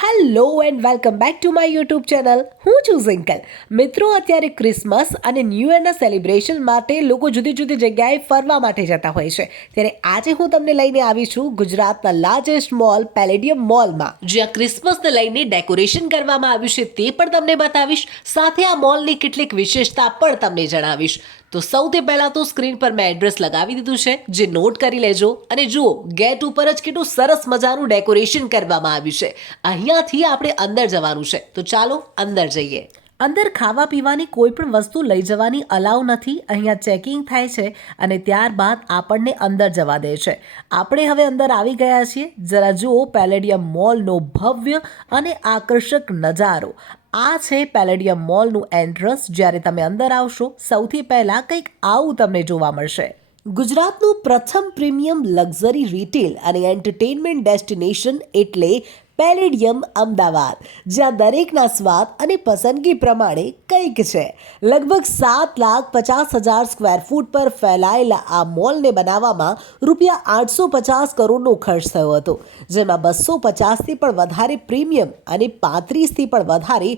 Hello and welcome back to my YouTube channel. હું છું ઝિંકલ. મિત્રો, અત્યારે ક્રિસમસ અને ન્યૂ યરના સેલિબ્રેશન માટે લોકો જુદી જુદી જગ્યાએ ફરવા માટે જતા હોય છે. ત્યારે આજે હું તમને લઈને આવી છું ગુજરાતના લાર્જેસ્ટ મોલ પેલેડિયમ મોલમાં, જ્યાં ક્રિસમસને લઈને ડેકોરેશન કરવામાં આવ્યું છે તે પણ તમને બતાવીશ. સાથે આ મોલની કેટલીક વિશેષતા પણ તમને જણાવીશ. તો સૌથી પહેલા તો સ્ક્રીન પર મેં એડ્રેસ લગાવી દીધું છે, જે નોટ કરી લેજો. અને જુઓ, ગેટ ઉપર જ કેટલું સરસ મજાનું ડેકોરેશન કરવામાં આવ્યું છે. અહીંયાથી આપણે અંદર જવાનું છે, તો ચાલો અંદર જઈએ. અંદર ખાવા પીવાની કોઈ પણ વસ્તુ લઈ જવાની અલાઉ નથી. અહીંયા ચેકિંગ થાય છે અને ત્યારબાદ આપણને અંદર જવા દે છે. આપણે હવે અંદર આવી ગયા છીએ. જરા જુઓ પેલેડિયમ મોલનો ભવ્ય અને આકર્ષક નજારો. આ છે પેલેડિયમ મોલનું એન્ટ્રન્સ. જ્યારે તમે અંદર આવશો, સૌથી પહેલાં કંઈક આવું તમને જોવા મળશે. ગુજરાતનું પ્રથમ પ્રીમિયમ લક્ઝરી રિટેલ અને એન્ટરટેનમેન્ટ ડેસ્ટિનેશન એટલે પેલેડિયમ અમદાવાદ, જ્યાં દરેકના સ્વાદ અને પસંદગી પ્રમાણે કંઈક છે. લગભગ 7,50,000 સ્ક્વેર ફૂટ પર ફેલાયેલા આ મોલને બનાવવામાં ₹850 કરોડનો ખર્ચ થયો હતો, જેમાં 250થી પણ વધારે પ્રીમિયમ અને 35થી પણ વધારે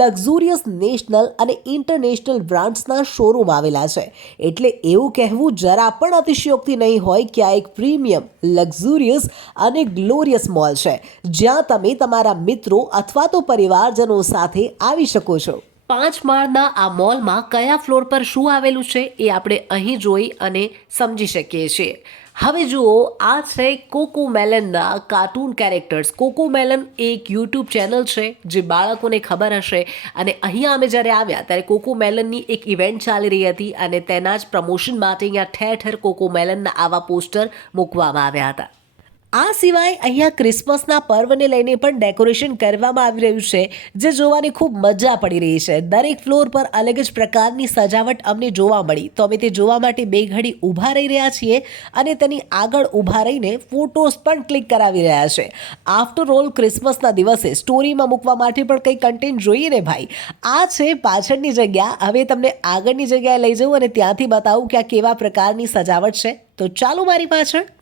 લક્ઝુરિયસ નેશનલ અને ઇન્ટરનેશનલ બ્રાન્ડ્સના શોરૂમ આવેલા છે. એટલે એવું કહેવું જરા પણ અતિશયોક્તિ નહીં હોય કે આ એક પ્રીમિયમ, લક્ઝુરિયસ અને ગ્લોરિયસ મોલ છે, જ્યાં તમે તમારા મિત્રો અથવા તો પરિવારજનો સાથે આવી શકો છો. 5 માળના આ મોલમાં કયા ફ્લોર પર શું આવેલું છે એ આપણે અહીં જોઈ અને સમજી શકીએ છીએ. હવે જુઓ, આ છે કોકોમેલનના કાર્ટૂન કેરેક્ટર્સ. કોકોમેલન એક યુટ્યુબ ચેનલ છે જે બાળકોને ખબર હશે. અને અહીંયા અમે જ્યારે આવ્યા ત્યારે કોકોમેલનની એક ઇવેન્ટ ચાલી રહી હતી અને તેના જ પ્રમોશન માટે અહીંયા ઠેર ઠેર કોકોમેલનના આવા પોસ્ટર મૂકવામાં આવ્યા હતા. આ સિવાય અહીંયા ક્રિસમસના પર્વને લઈને પણ ડેકોરેશન કરવામાં આવી રહ્યું છે, જે જોવાની ખૂબ મજા પડી રહી છે. દરેક ફ્લોર પર અલગ જ પ્રકારની સજાવટ અમને જોવા મળી, તો અમે તે જોવા માટે બે ઘડી ઊભા રહી રહ્યા છીએ અને તેની આગળ ઊભા રહીને ફોટોસ પણ ક્લિક કરાવી રહ્યા છે. આફ્ટર ઓલ, ક્રિસમસના દિવસે સ્ટોરીમાં મૂકવા માટે પણ કંઈ કન્ટેન્ટ જોઈએ ને ભાઈ. આ છે પાછળની જગ્યા. હવે તમને આગળની જગ્યાએ લઈ જવું અને ત્યાંથી બતાવું કે આ કેવા પ્રકારની સજાવટ છે. તો ચાલો મારી પાછળ.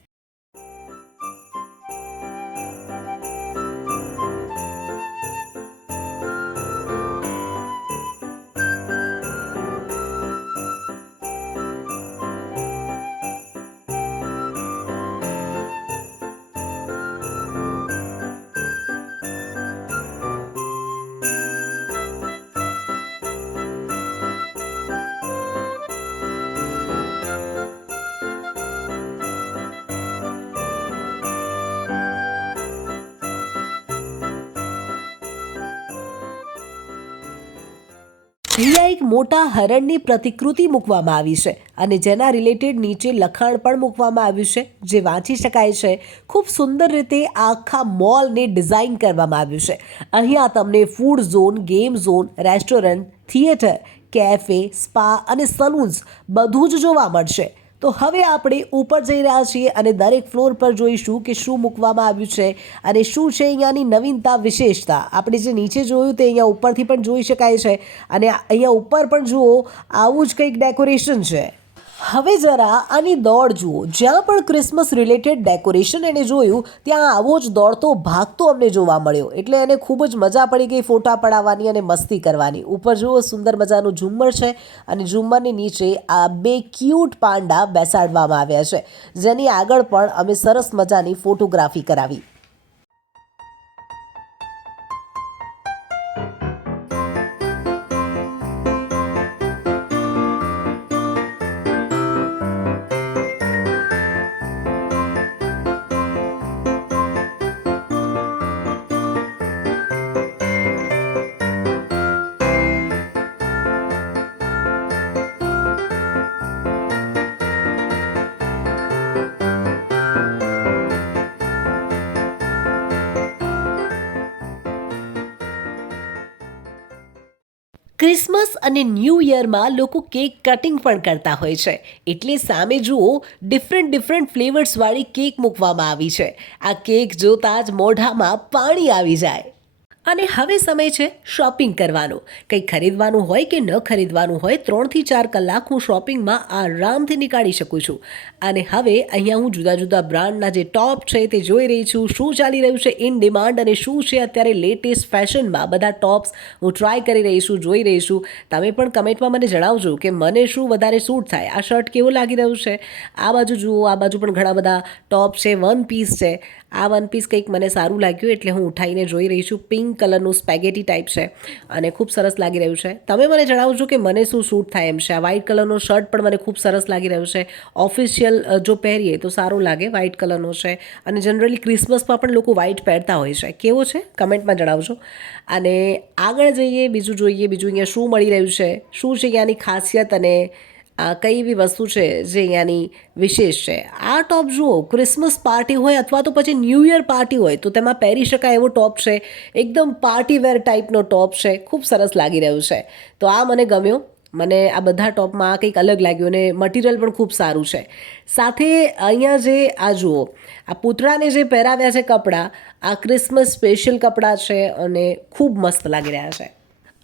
અહીંયા એક મોટા હરણની પ્રતિકૃતિ મૂકવામાં આવી છે અને જેના રિલેટેડ નીચે લખાણ પણ મૂકવામાં આવ્યું છે, જે વાંચી શકાય છે. ખૂબ સુંદર રીતે આખા મોલને ડિઝાઇન કરવામાં આવ્યું છે. અહીંયા તમને food zone, game zone, restaurant, theatre, cafe, spa અને સલૂન્સ બધું જ જોવા મળશે. તો હવે આપણે ઉપર જઈ રહ્યા છીએ અને દરેક ફ્લોર પર જોઈશું કે શું મૂકવામાં આવ્યું છે અને શું છે અહીંયાની નવીનતા, વિશેષતા. આપણે જે નીચે જોયું તે અહીંયા ઉપરથી પણ જોઈ શકાય છે અને અહીંયા ઉપર પણ જુઓ, આવું જ કંઈક ડેકોરેશન છે. હવે જરા આની દોડ જુઓ. જ્યાં પણ ક્રિસમસ રિલેટેડ ડેકોરેશન એને જોયું, ત્યાં આવો જ દોડતો ભાગતો અમને જોવા મળ્યો. એટલે એને ખૂબ જ મજા પડી ગઈ ફોટા પડાવવાની અને મસ્તી કરવાની. ઉપર જુઓ, સુંદર મજાનું ઝુમ્મર છે અને ઝુમ્મરની નીચે આ 2 ક્યુટ પાંડા બેસાડવામાં આવ્યા છે, જેની આગળ પણ અમે સરસ મજાની ફોટોગ્રાફી કરાવી. ક્રિસમસ અને ન્યૂ યરમાં લોકો કેક કટિંગ પણ કરતા હોય છે. એટલે સામે જુઓ, ડિફરન્ટ ફ્લેવર્સવાળી કેક મૂકવામાં આવી છે. આ કેક જોતાં જ મોઢામાં પાણી આવી જાય. અને હવે સમય છે શોપિંગ કરવાનો. કંઈ ખરીદવાનું હોય કે ન ખરીદવાનું હોય, 3 થી 4 કલાક હું શોપિંગમાં આરામથી નીકાળી શકું છું. અને હવે અહીંયા હું જુદા જુદા બ્રાન્ડના જે ટોપ છે તે જોઈ રહી છું, શું ચાલી રહ્યું છે ઇન ડિમાન્ડ અને શું છે અત્યારે લેટેસ્ટ ફેશનમાં. બધા ટોપ્સ હું ટ્રાય કરી રહી છું, જોઈ રહી છું. તમે પણ કમેન્ટમાં મને જણાવજો કે મને શું વધારે સૂટ થાય. આ શર્ટ કેવું લાગી રહ્યું છે. આ બાજુ જુઓ, આ બાજુ પણ ઘણા બધા ટોપ છે, વન પીસ છે. આ વન પીસ કંઈક મને સારું લાગ્યું એટલે હું ઉઠાઈને જોઈ રહી છું. પિંક કલરનું સ્પેગેટી ટાઈપ છે અને ખૂબ સરસ લાગી રહ્યું છે. તમે મને જણાવજો કે મને શું સૂટ થાય એમ છે. આ વ્હાઇટ કલરનો શર્ટ પણ મને ખૂબ સરસ લાગી રહ્યું છે. ઓફિશિયલ જો પહેરીએ તો સારું લાગે. વ્હાઇટ કલરનો છે અને જનરલી ક્રિસમસમાં પણ લોકો વ્હાઇટ પહેરતા હોય છે. કેવો છે કમેન્ટમાં જણાવજો. અને આગળ જઈએ, બીજું જોઈએ. બીજું અહીંયા શું મળી રહ્યું છે, શું છે અહીંયાની ખાસિયત અને કઈ એવી વસ્તુ છે જે અહીંયાની વિશેષ છે. આ ટોપ જુઓ, ક્રિસમસ પાર્ટી હોય અથવા તો પછી ન્યૂ યર પાર્ટી હોય તો તેમાં પહેરી શકાય એવો ટોપ છે. એકદમ પાર્ટી વેર ટાઈપનો ટોપ છે. ખૂબ સરસ લાગી રહ્યું છે. તો આ મને ગમ્યો. મને આ બધા ટોપમાં આ કંઈક અલગ લાગ્યું અને મટીરિયલ પણ ખૂબ સારું છે. સાથે અહીંયા જે આ જુઓ, આ પૂતળાને જે પહેરાવ્યા છે કપડાં, આ ક્રિસમસ સ્પેશિયલ કપડાં છે અને ખૂબ મસ્ત લાગી રહ્યા છે.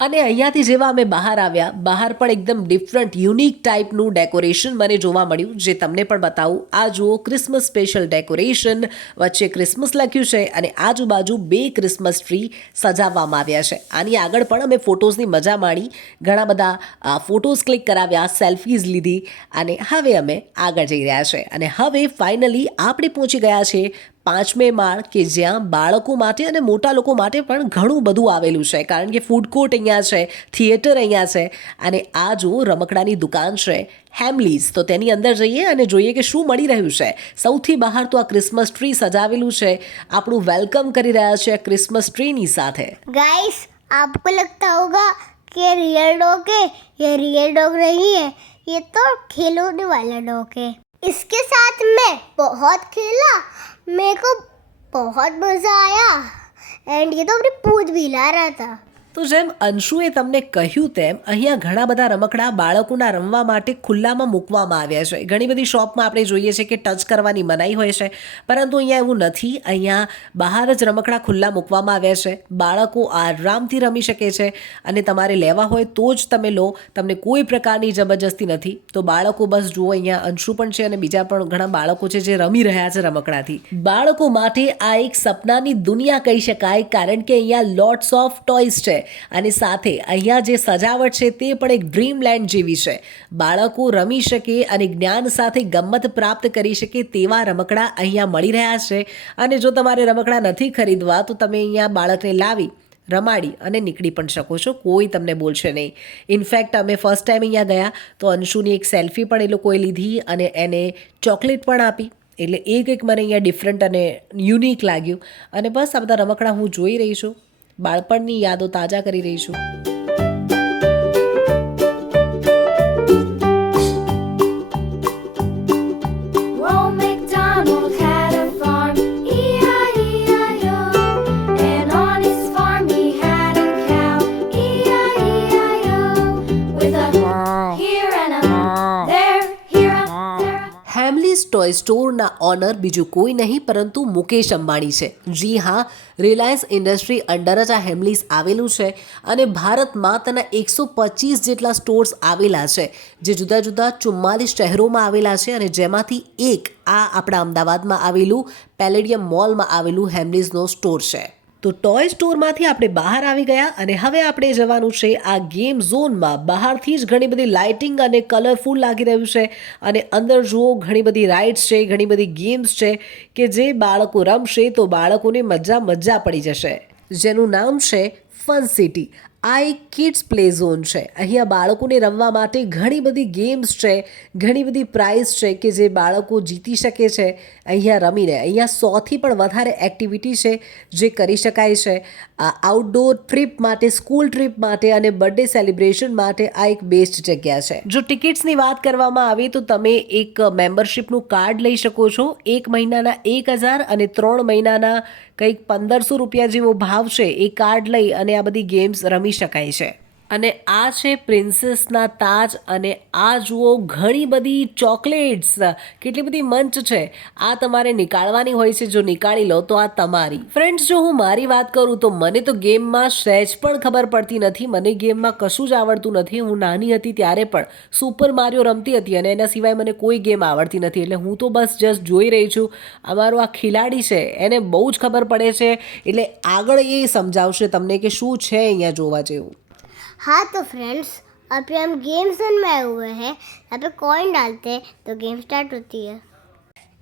અને અહીંયાથી જેવા અમે બહાર આવ્યા, બહાર પણ એકદમ ડિફરન્ટ યુનિક ટાઈપનું ડેકોરેશન મને જોવા મળ્યું, જે તમને પણ બતાવું. આ જુઓ, ક્રિસમસ સ્પેશિયલ ડેકોરેશન, વચ્ચે ક્રિસમસ લખ્યું છે અને આજુબાજુ 2 ક્રિસમસ ટ્રી સજાવવામાં આવ્યા છે. આની આગળ પણ અમે ફોટોઝની મજા માણી, ઘણા બધા ફોટોઝ ક્લિક કરાવ્યા, સેલ્ફીઝ લીધી અને હવે અમે આગળ જઈ રહ્યા છે. અને હવે ફાઇનલી આપણે પહોંચી ગયા છે 5મે માળ, કે જ્યાં બાળકો માટે અને મોટા લોકો માટે પણ ઘણું બધું આવેલું છે. કારણ કે ફૂડ કોર્ટ અહીંયા છે, થિયેટર અહીંયા છે અને આ જો રમકડાની દુકાન છે હેમલીઝ. તો તેની અંદર જઈએ અને જોઈએ કે શું મળી રહ્યું છે. સૌથી બહાર તો આ ક્રિસમસ ટ્રી સજાવેલું છે. આપણું વેલકમ કરી રહ્યા છે આ ક્રિસમસ ટ્રીની સાથે. गाइस, आपको लगता होगा कि रियल डॉग है. ये रियल डॉग नहीं है, ये तो खिलौने वाला डॉग है. इसके साथ मैं बहुत खेला, मेरे को बहुत मज़ा आया एंड ये तो अपनी पूंछ भी हिला रहा था. તો જેમ અંશુએ તમને કહ્યું તેમ અહીંયા ઘણા બધા રમકડા બાળકોના રમવા માટે ખુલ્લામાં મૂકવામાં આવ્યા છે. ઘણી બધી શોપમાં આપણે જોઈએ છે કે ટચ કરવાની મનાઈ હોય છે, પરંતુ અહીંયા એવું નથી. અહીંયા બહાર જ રમકડા ખુલ્લા મૂકવામાં આવ્યા છે. બાળકો આરામથી રમી શકે છે અને તમારે લેવા હોય તો જ તમે લો. તમને કોઈ પ્રકારની જબરજસ્તી નથી. તો બાળકો બસ જુઓ, અહીંયા અંશુ પણ છે અને બીજા પણ ઘણા બાળકો છે જે રમી રહ્યા છે રમકડાથી. બાળકો માટે આ એક સપનાની દુનિયા કહી શકાય, કારણ કે અહીંયા લોટ્સ ઓફ ટોયઝ છે અને સાથે અહીંયા જે સજાવટ છે તે પણ એક ડ્રીમલેન્ડ જેવી છે. બાળકો રમી શકે અને જ્ઞાન સાથે ગમ્મત પ્રાપ્ત કરી શકે તેવા રમકડા અહીંયા મળી રહ્યા છે. અને જો તમારે રમકડા નથી ખરીદવા તો તમે અહીંયા બાળકને લાવી રમાડી અને નીકળી પણ શકો છો. કોઈ તમને બોલશે નહીં. ઇનફેક્ટ અમે ફર્સ્ટ ટાઈમ અહીંયા ગયા તો અંશુની એક સેલ્ફી પણ એ લોકોએ લીધી અને એને ચોકલેટ પણ આપી. એટલે એ કંઈક મને અહીંયા ડિફરન્ટ અને યુનિક લાગ્યું. અને બસ આ બધા રમકડા હું જોઈ રહી છું, બાળપણની યાદો તાજા કરી રહી છું. Ronald McDonald had a farm, E-I-E-I-O. And on his farm he had a cow, E-I-E-I-O. With a here and a there, here a there. Hamleys toy સ્ટોરના ઓનર બીજું કોઈ નહીં પરંતુ મુકેશ અંબાણી છે. જી હા, રિલાયન્સ ઇન્ડસ્ટ્રી અંડર જ આ હેમલીઝ આવેલું છે અને ભારતમાં તેના 125 જેટલા સ્ટોર્સ આવેલા છે, જે જુદા જુદા 44 શહેરોમાં આવેલા છે અને જેમાંથી એક આ આપણા અમદાવાદમાં આવેલું પેલેડિયમ મોલમાં આવેલું હેમલીઝનો સ્ટોર છે. તો ટોય સ્ટોરમાંથી આપણે બહાર આવી ગયા અને હવે આપણે જવાનું છે આ ગેમ ઝોનમાં. બહારથી જ ઘણી બધી લાઇટિંગ અને કલરફુલ લાગી રહ્યું છે અને અંદર જુઓ ઘણી બધી રાઇડ્સ છે, ઘણી બધી ગેમ્સ છે કે જે બાળકો રમશે તો બાળકોને મજા પડી જશે, જેનું નામ છે ફન સિટી. આ એક કિડ્સ પ્લે ઝોન છે. અહીંયા બાળકોને રમવા માટે ઘણી બધી ગેમ્સ છે, ઘણી બધી પ્રાઇઝ છે કે જે બાળકો જીતી શકે છે અહીંયા રમીને. અહીંયા 100થી પણ વધારે એક્ટિવિટી છે જે કરી શકાય છે. આઉટડોર ટ્રીપ માટે, સ્કૂલ ટ્રીપ માટે અને બર્થડે સેલિબ્રેશન માટે આ એક બેસ્ટ જગ્યા છે. જો ટિકિટ્સની વાત કરવામાં આવે તો તમે એક મેમ્બરશિપનું કાર્ડ લઈ શકો છો. 1 મહિનાના 1000 અને 3 મહિનાના કંઈક 1500 રૂપિયા જેવો ભાવ છે. એ કાર્ડ લઈ અને આ બધી ગેમ્સ રમી શકાય છે. અને આ છે પ્રિન્સેસના તાજ અને આ જુઓ ઘણી બધી ચોકલેટ્સ, કેટલી બધી મંચ છે. આ તમારે નીકાળવાની હોય છે. જો નીકાળી લો તો આ તમારી. ફ્રેન્ડ્સ, જો હું મારી વાત કરું તો મને તો ગેમમાં સહેજ પણ ખબર પડતી નથી. મને ગેમમાં કશું જ આવડતું નથી. હું નાની હતી ત્યારે પણ સુપર મારિયો રમતી હતી અને એના સિવાય મને કોઈ ગેમ આવડતી નથી. એટલે હું તો બસ જસ્ટ જોઈ રહી છું. અમારો આ ખિલાડી છે એને બહુ જ ખબર પડે છે, એટલે આગળ એ સમજાવશે તમને કે શું છે અહીંયા જોવા જેવું. हाँ तो फ्रेंड्स, अभी हम गेम जोन में आए हुए हैं. यहाँ पे कॉइन डालते हैं तो गेम स्टार्ट होती है.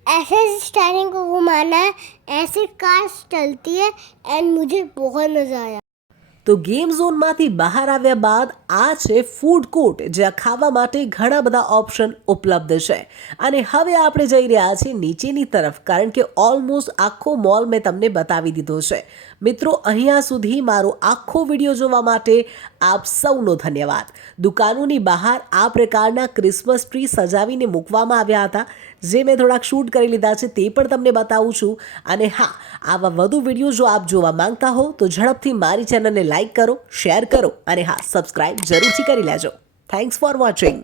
ऐसे स्टैंडिंग को घुमाना है, ऐसे कार्स चलती है एंड मुझे बहुत मज़ा आया. તો ગેમ ઝોનમાંથી બહાર આવ્યા બાદ આ છે ફૂડ કોર્ટ, જ્યાં ખાવા માટે ઘણા બધા ઓપ્શન ઉપલબ્ધ છે. અને હવે આપણે જઈ રહ્યા છીએ નીચેની તરફ, કારણ કે ઓલમોસ્ટ આખો મોલ મેં તમને બતાવી દીધો છે. મિત્રો, અહીંયા સુધી મારો આખો વિડીયો જોવા માટે આપ સૌનો ધન્યવાદ. દુકાનોની બહાર આ પ્રકારના ક્રિસમસ ટ્રી સજાવીને મૂકવામાં આવ્યા હતા, જે મેં થોડાક શૂટ કરી લીધા છે, તે પણ તમને બતાવું છું. અને હા, આવા વધુ વિડીયો જો આપ જોવા માંગતા હો તો ઝડપથી મારી ચેનલને લાઈક કરો, શેર કરો અને હા, સબસ્ક્રાઇબ જરૂરથી કરી લેજો. Thanks for watching.